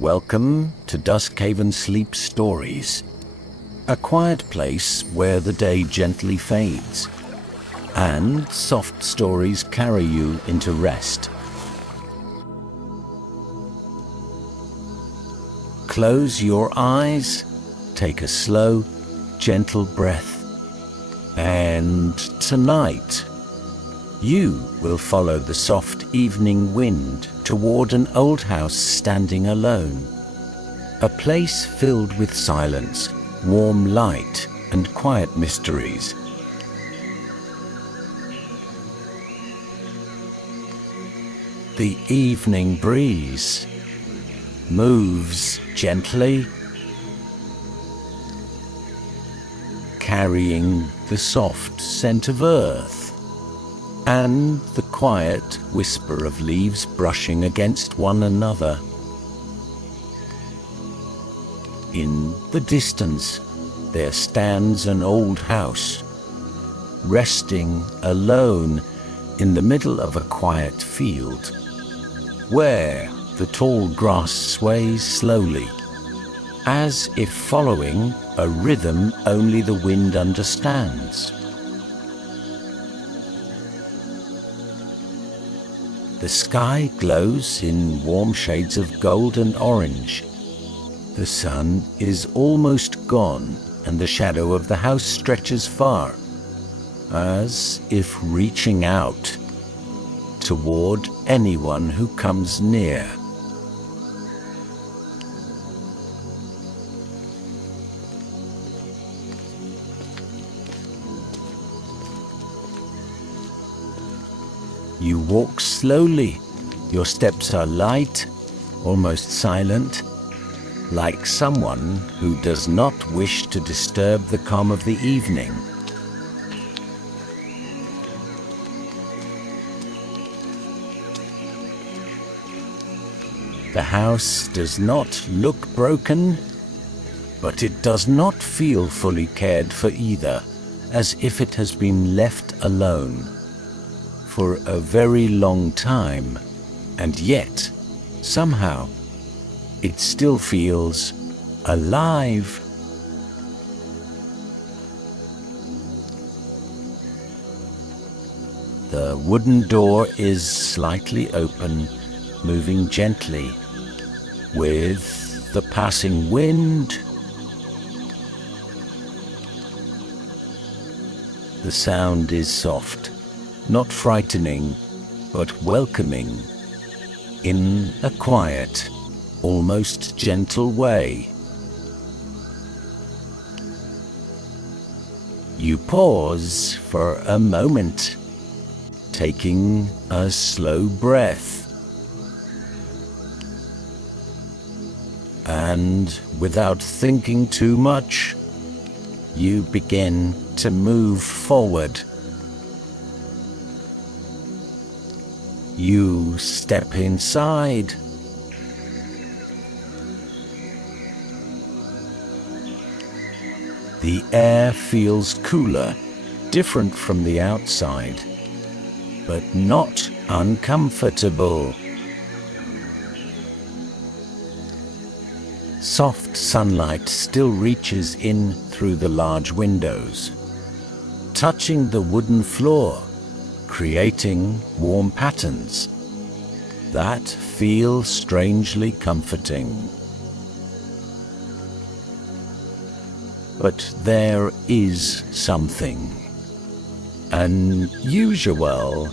Welcome to Duskhaven Sleep Stories, a quiet place where the day gently fades, and soft stories carry you into rest. Close your eyes, take a slow, gentle breath, and tonight, you will follow the soft evening wind toward an old house standing alone. A place filled with silence, warm light, and quiet mysteries. The evening breeze moves gently, carrying the soft scent of earth and the quiet whisper of leaves brushing against one another. In the distance, there stands an old house, resting alone in the middle of a quiet field, where the tall grass sways slowly, as if following a rhythm only the wind understands. The sky glows in warm shades of gold and orange. The sun is almost gone, and the shadow of the house stretches far, as if reaching out toward anyone who comes near. You walk slowly. Your steps are light, almost silent, like someone who does not wish to disturb the calm of the evening. The house does not look broken, but it does not feel fully cared for either, as if it has been left alone for a very long time, and yet, somehow, it still feels alive. The wooden door is slightly open, moving gently with the passing wind. The sound is soft, not frightening, but welcoming, in a quiet, almost gentle way. You pause for a moment, taking a slow breath, and without thinking too much, you begin to move forward. You step inside. The air feels cooler, different from the outside, but not uncomfortable. Soft sunlight still reaches in through the large windows, touching the wooden floor, creating warm patterns that feel strangely comforting. But there is something unusual.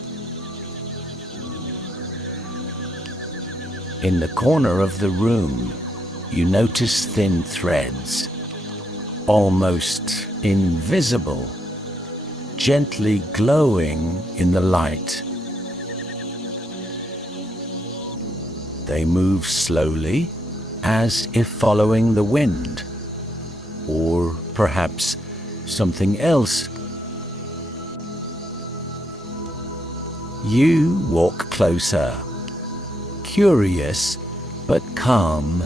In the corner of the room, you notice thin threads, almost invisible, gently glowing in the light. They move slowly, as if following the wind, or perhaps something else. You walk closer, curious but calm.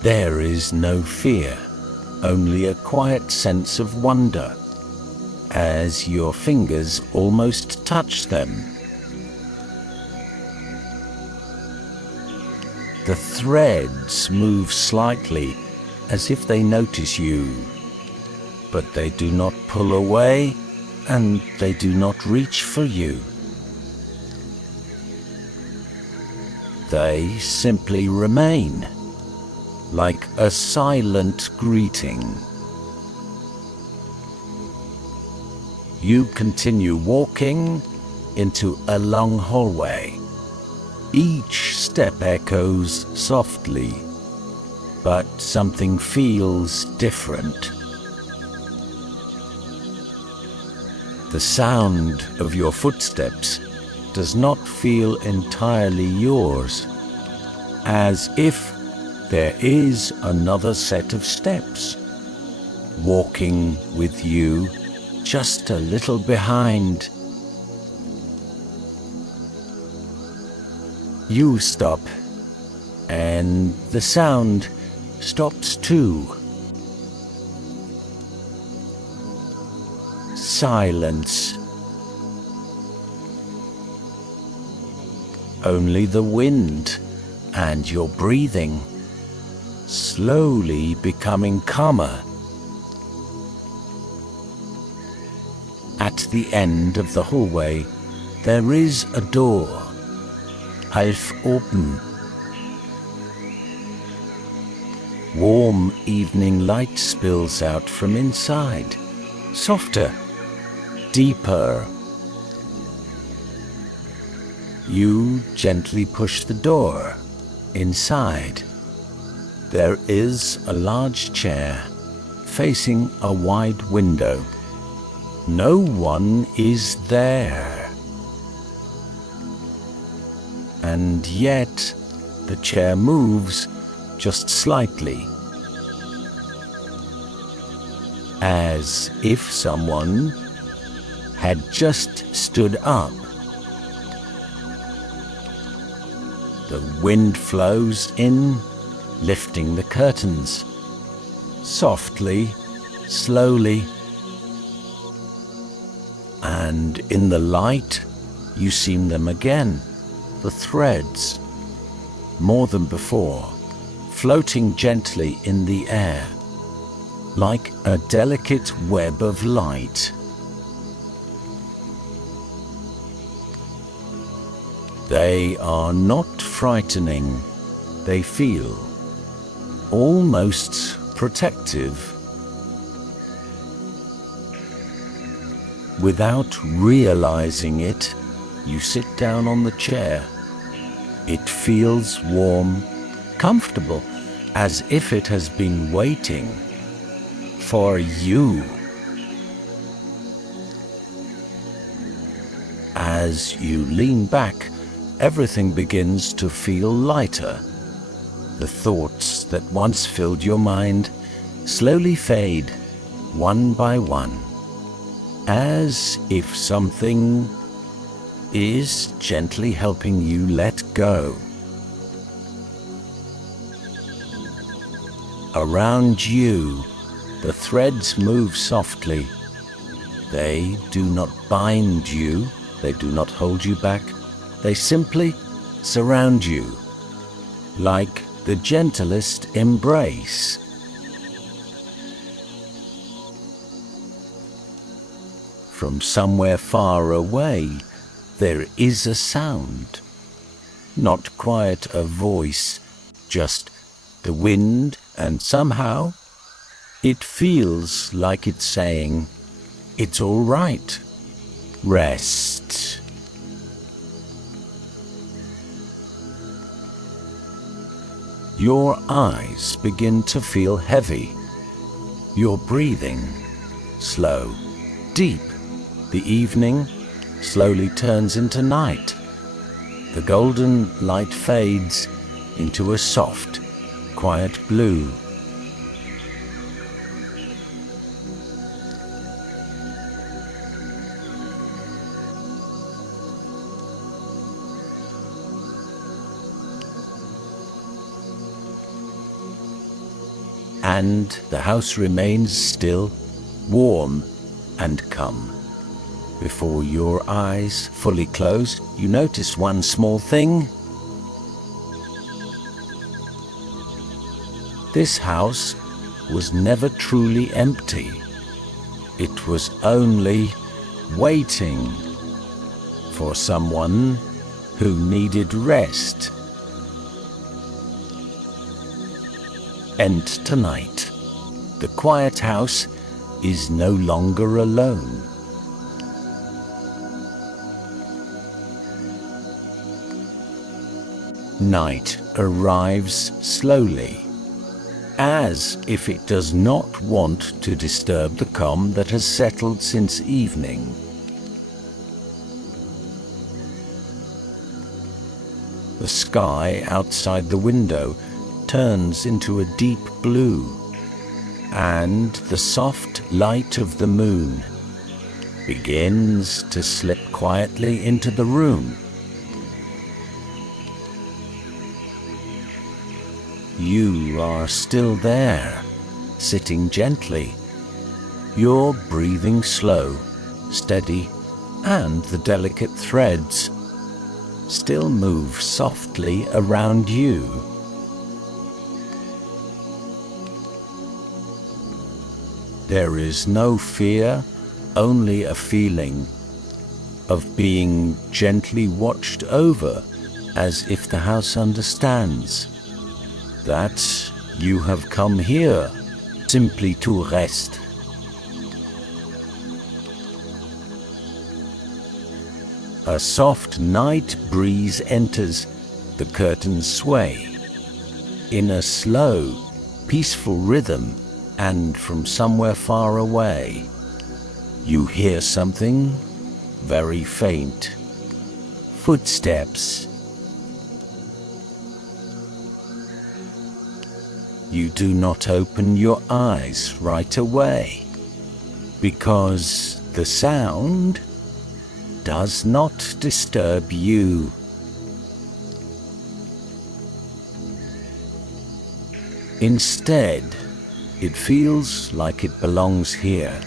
There is no fear, only a quiet sense of wonder, as your fingers almost touch them. The threads move slightly, as if they notice you, but they do not pull away, and they do not reach for you. They simply remain, like a silent greeting. You continue walking into a long hallway. Each step echoes softly, but something feels different. The sound of your footsteps does not feel entirely yours, as if there is another set of steps, walking with you just a little behind. You stop, and the sound stops too. Silence. Only the wind and your breathing, slowly becoming calmer. At the end of the hallway, there is a door, half open. Warm evening light spills out from inside, softer, deeper. You gently push the door. Inside, there is a large chair facing a wide window. No one is there. And yet, the chair moves just slightly, as if someone had just stood up. The wind flows in, lifting the curtains, softly, slowly. And in the light, you see them again, the threads, more than before, floating gently in the air, like a delicate web of light. They are not frightening. They feel almost protective. Without realizing it, you sit down on the chair. It feels warm, comfortable, as if it has been waiting for you. As you lean back, everything begins to feel lighter. The thoughts that once filled your mind slowly fade, one by one, as if something is gently helping you let go. Around you, the threads move softly. They do not bind you, they do not hold you back. They simply surround you, like the gentlest embrace. From somewhere far away, there is a sound. Not quite a voice, just the wind, and somehow it feels like it's saying, "It's all right. Rest." Your eyes begin to feel heavy. Your breathing slow, deep. The evening slowly turns into night. The golden light fades into a soft, quiet blue. And the house remains still, warm, and calm. Before your eyes fully close, you notice one small thing. This house was never truly empty. It was only waiting for someone who needed rest. And tonight, the quiet house is no longer alone. Night arrives slowly, as if it does not want to disturb the calm that has settled since evening. The sky outside the window turns into a deep blue, and the soft light of the moon begins to slip quietly into the room. You are still there, sitting gently, your breathing slow, steady, and the delicate threads still move softly around you. There is no fear, only a feeling of being gently watched over, as if the house understands that you have come here simply to rest. A soft night breeze enters, the curtains sway in a slow, peaceful rhythm, and from somewhere far away, you hear something very faint. Footsteps. You do not open your eyes right away, because the sound does not disturb you. Instead, it feels like it belongs here.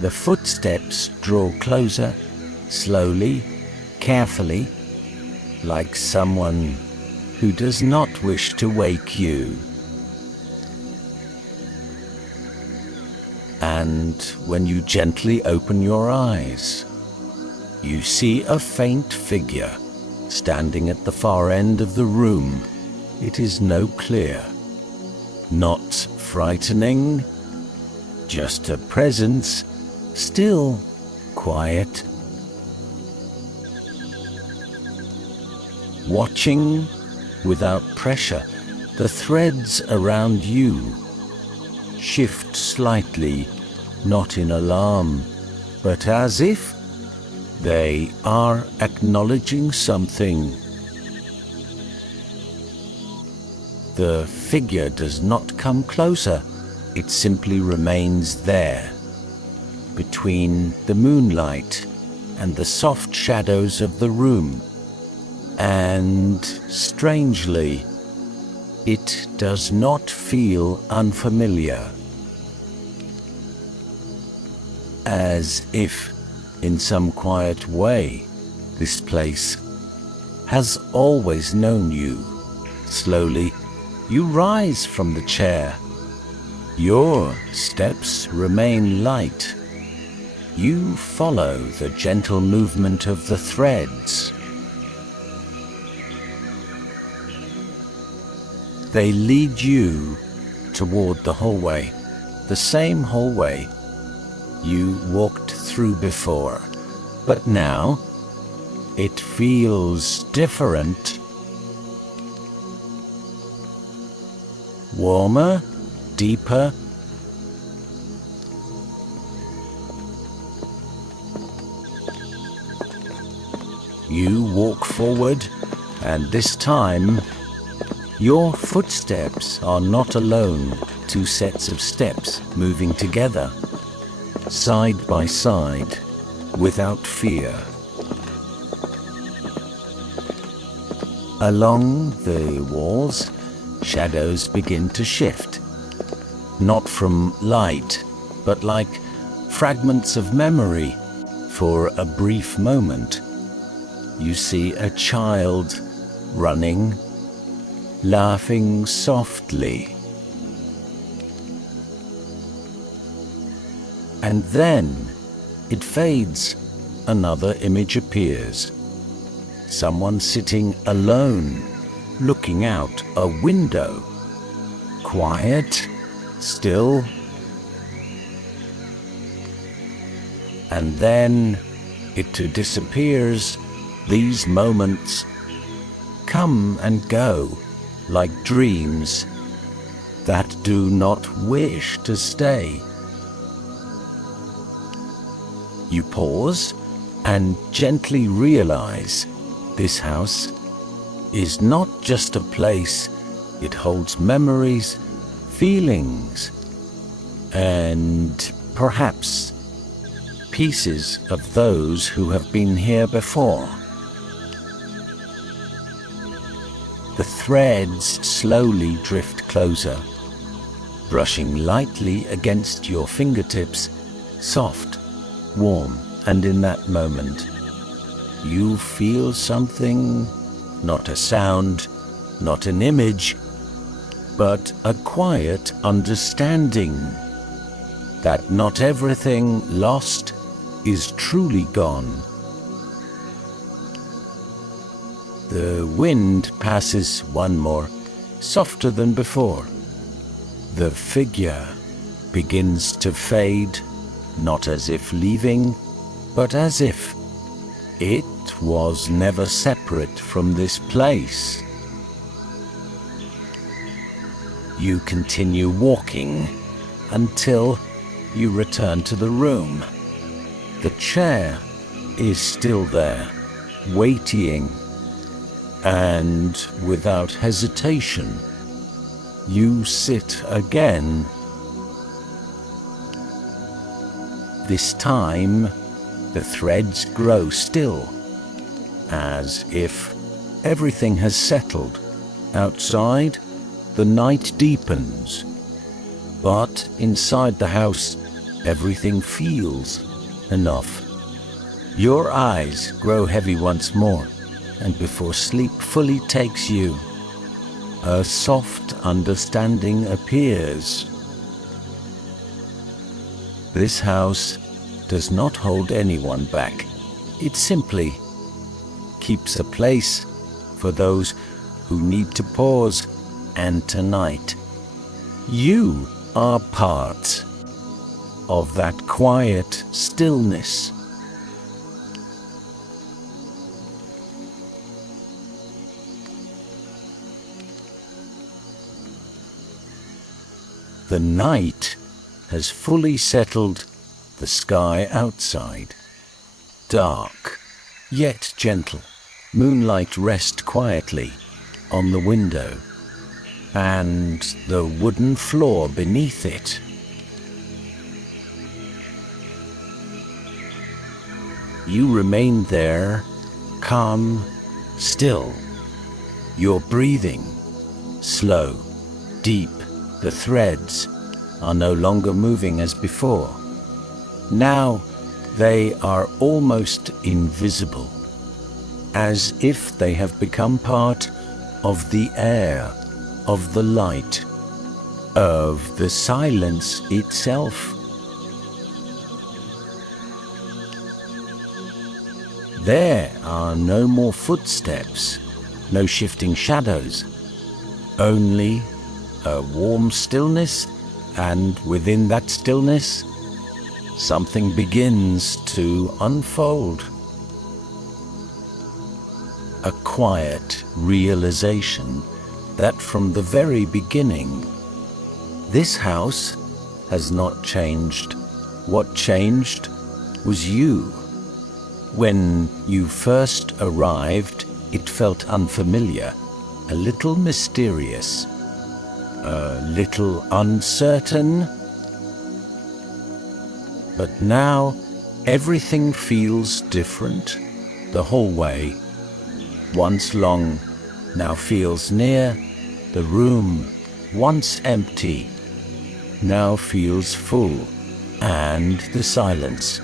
The footsteps draw closer, slowly, carefully, like someone who does not wish to wake you. And when you gently open your eyes, you see a faint figure standing at the far end of the room. It is no clear, not frightening, just a presence, still quiet, watching without pressure. The threads around you shift slightly, not in alarm, but as if they are acknowledging something. The figure does not come closer, it simply remains there, between the moonlight and the soft shadows of the room. And strangely, it does not feel unfamiliar. As if, in some quiet way, this place has always known you. Slowly, you rise from the chair. Your steps remain light. You follow the gentle movement of the threads. They lead you toward the hallway, the same hallway you walked through before, but now it feels different. Warmer, deeper. You walk forward, and this time your footsteps are not alone. Two sets of steps moving together, side by side, without fear. Along the walls, shadows begin to shift, not from light, but like fragments of memory. For a brief moment, you see a child running, laughing softly, And then it fades. Another image appears. Someone sitting alone, looking out a window. Quiet, still. And then it too disappears. These moments come and go like dreams that do not wish to stay. You pause and gently realize this house is not just a place. It holds memories, feelings, and perhaps pieces of those who have been here before. The threads slowly drift closer, brushing lightly against your fingertips, soft, warm, and in that moment, you feel something, not a sound, not an image, but a quiet understanding that not everything lost is truly gone. The wind passes one more, softer than before. The figure begins to fade, not as if leaving, but as if it was never separate from this place. You continue walking until you return to the room. The chair is still there, waiting, and without hesitation, you sit again. This time, the threads grow still, as if everything has settled. Outside, the night deepens, but inside the house, everything feels enough. Your eyes grow heavy once more, and before sleep fully takes you, a soft understanding appears. This house does not hold anyone back. It simply keeps a place for those who need to pause. And tonight, you are part of that quiet stillness. The night has fully settled, the sky outside. Dark, yet gentle. Moonlight rests quietly on the window and the wooden floor beneath it. You remain there, calm, still. Your breathing, slow, deep. The threads are no longer moving as before. Now they are almost invisible, as if they have become part of the air, of the light, of the silence itself. There are no more footsteps, no shifting shadows, only a warm stillness, and within that stillness, something begins to unfold. A quiet realization that from the very beginning, this house has not changed. What changed was you. When you first arrived, it felt unfamiliar, a little mysterious, a little uncertain. But now, everything feels different. The hallway, once long, now feels near. The room, once empty, now feels full. And the silence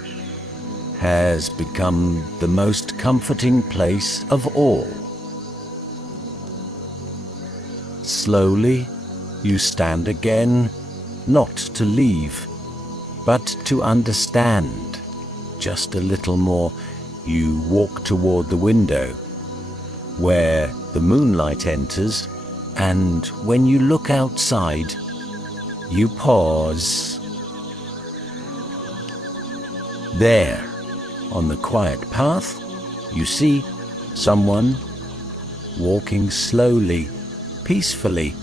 has become the most comforting place of all. Slowly, you stand again, not to leave, but to understand just a little more. You walk toward the window where the moonlight enters, and when you look outside, you pause. There, on the quiet path, you see someone walking slowly, peacefully,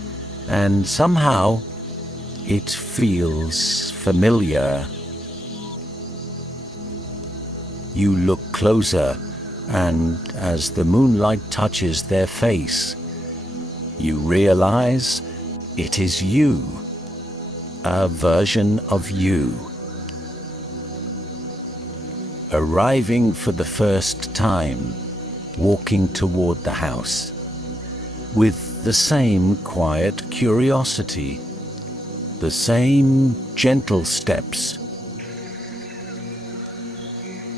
and somehow it feels familiar. You look closer, and as the moonlight touches their face, you realize it is you, a version of you, arriving for the first time, walking toward the house, with the same quiet curiosity, the same gentle steps,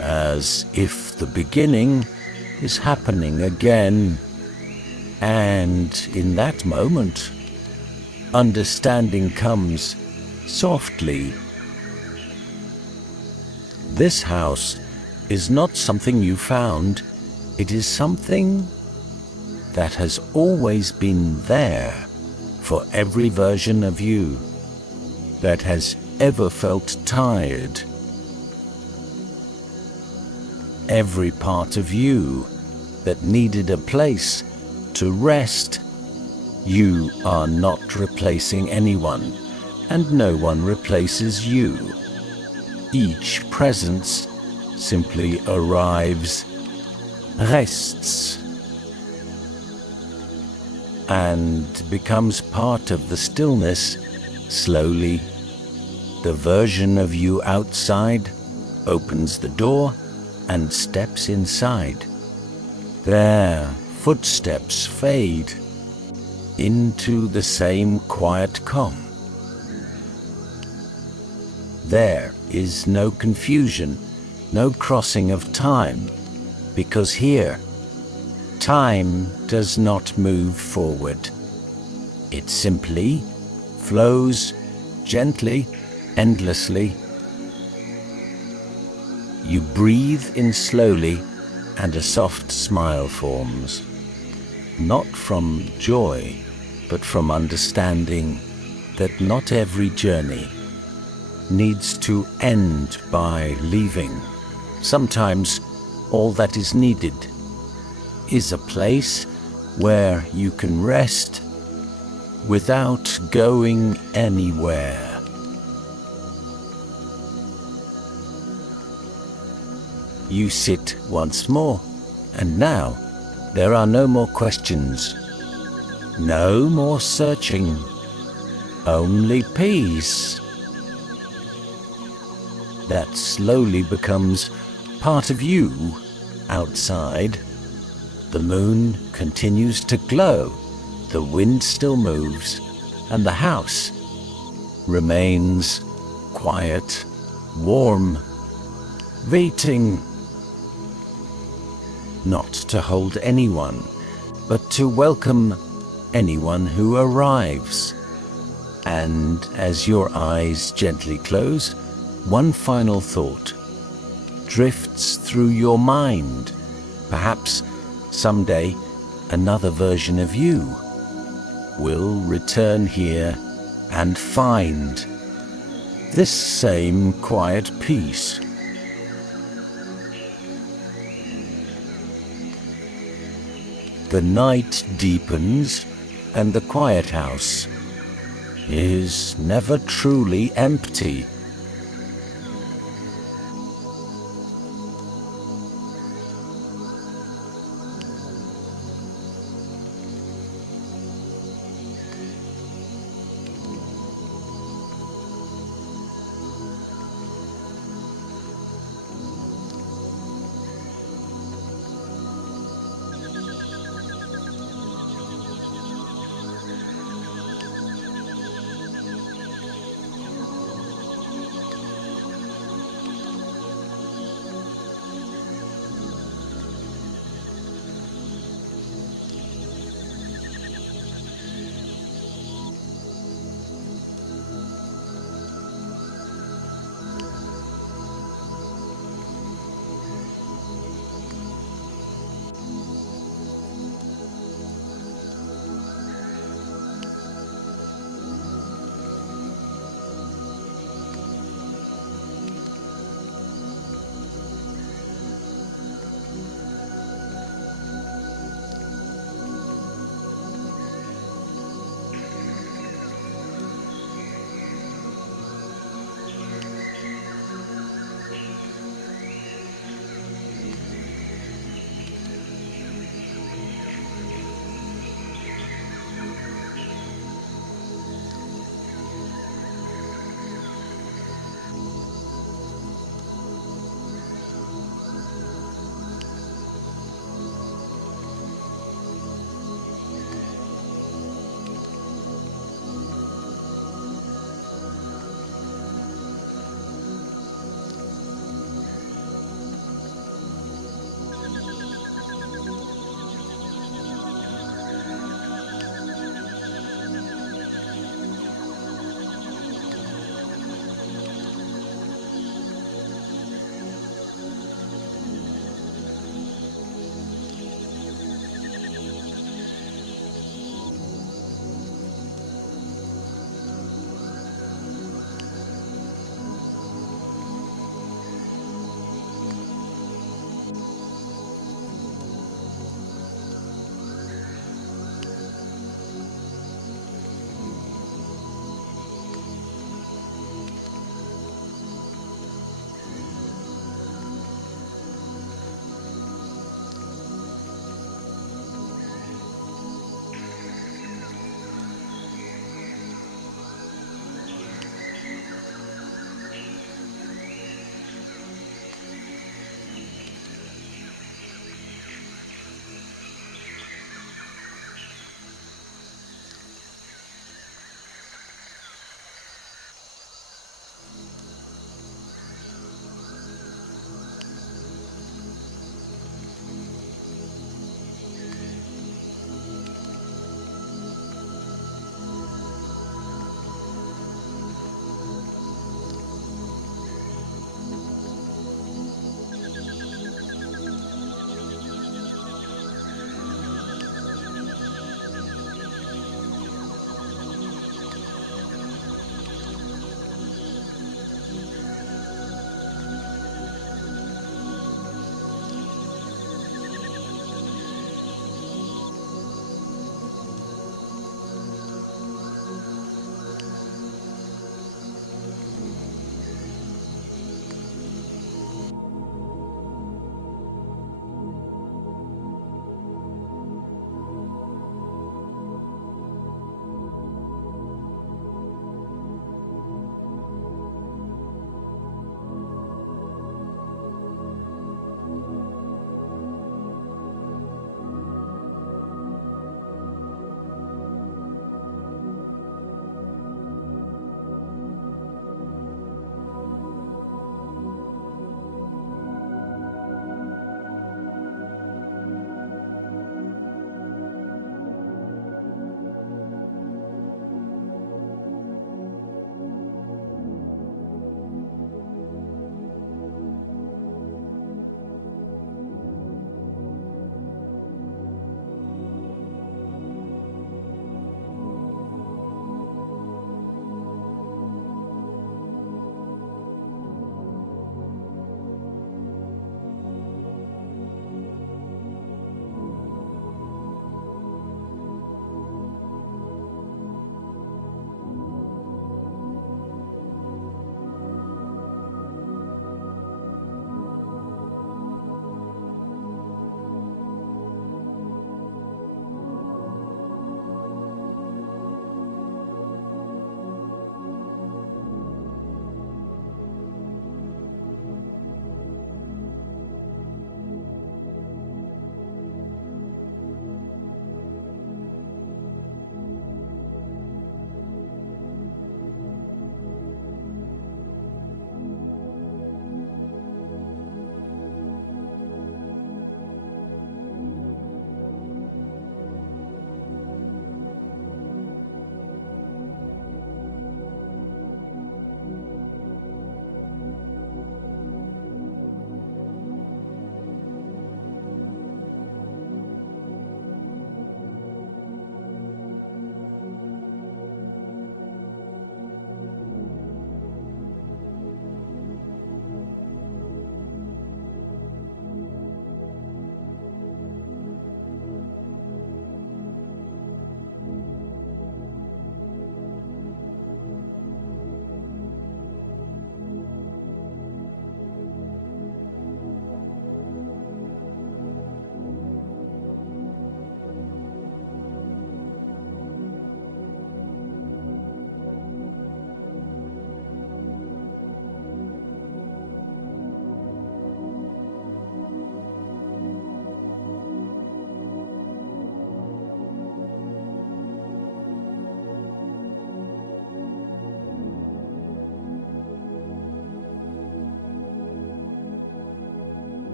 as if the beginning is happening again. And in that moment, understanding comes softly. This house is not something you found. It is something that has always been there for every version of you that has ever felt tired. Every part of you that needed a place to rest. You are not replacing anyone, and no one replaces you. Each presence simply arrives, rests, and becomes part of the stillness. Slowly, the version of you outside opens the door and steps inside. Their footsteps fade into the same quiet calm. There is no confusion, no crossing of time, because here, time does not move forward. It simply flows gently, endlessly. You breathe in slowly, and a soft smile forms, not from joy, but from understanding that not every journey needs to end by leaving. Sometimes all that is needed is a place where you can rest without going anywhere. You sit once more, and now there are no more questions, no more searching, only peace. That slowly becomes part of you outside. The moon continues to glow, the wind still moves, and the house remains quiet, warm, waiting. Not to hold anyone, but to welcome anyone who arrives. And as your eyes gently close, one final thought drifts through your mind. Perhaps someday another version of you will return here and find this same quiet peace. The night deepens, and the quiet house is never truly empty.